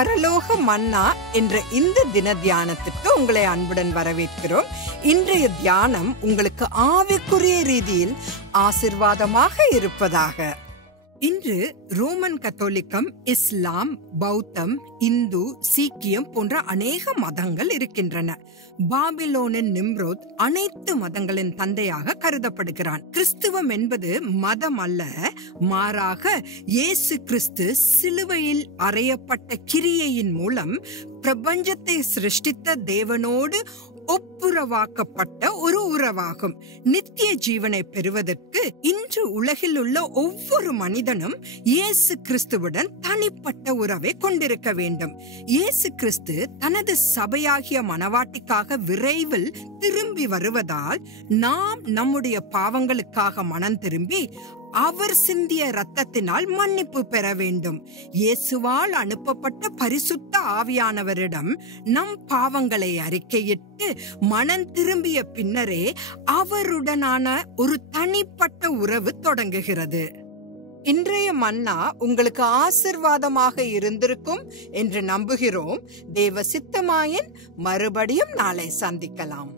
பரலோக மன்னா என்ற இந்த தின தியானத்திற்கு உங்களை அன்புடன் வரவேற்கிறோம். இன்றைய தியானம் உங்களுக்கு ஆவிக்குரிய ரீதியில் ஆசீர்வாதமாக இருப்பதாக. இன்று ரோமன் கத்தோலிக்கம், இஸ்லாம், பௌத்தம், இந்து, சீக்கியம் போன்ற அநேக மதங்கள் இருக்கின்றன. பாபிலோனின் நிம்ரோத் அனைத்து மதங்களின் தந்தையாக கருதப்படுகிறான். கிறிஸ்துவம் என்பது மதம் அல்ல, மாறாக இயேசு கிறிஸ்து சிலுவையில் அறையப்பட்ட கிரியையின் மூலம் பிரபஞ்சத்தை சிருஷ்டித்த தேவனோடு ஒப்புரவாக்கப்பட்ட ஒரு உறவாகும். நித்திய ஜீவனை பெறுவதற்கு இன்று உலகில் உள்ள ஒவ்வொரு மனிதனும் இயேசு கிறிஸ்துவுடன் தனிப்பட்ட உறவை கொண்டிருக்க வேண்டும். இயேசு கிறிஸ்து தனது சபையாகிய மனவாட்டிக்காக விரைவில் திரும்பி வருவதால் நாம் நம்முடைய பாவங்களுக்காக மனம் திரும்பி அவர் சிந்திய இரத்தத்தினால் மன்னிப்பு பெற வேண்டும். இயேசுவால் அனுப்பப்பட்ட பரிசுத்த ஆவியானவரிடம் நம் பாவங்களை அறிக்கையிட்டு மனம் திரும்பிய பின்னரே அவருடனான ஒரு தனிப்பட்ட உறவு தொடங்குகிறது. இன்றைய மன்னா உங்களுக்கு ஆசீர்வாதமாக இருந்திருக்கும் என்று நம்புகிறோம். தேவ சித்தமாயின் மறுபடியும் நாளை சந்திக்கலாம்.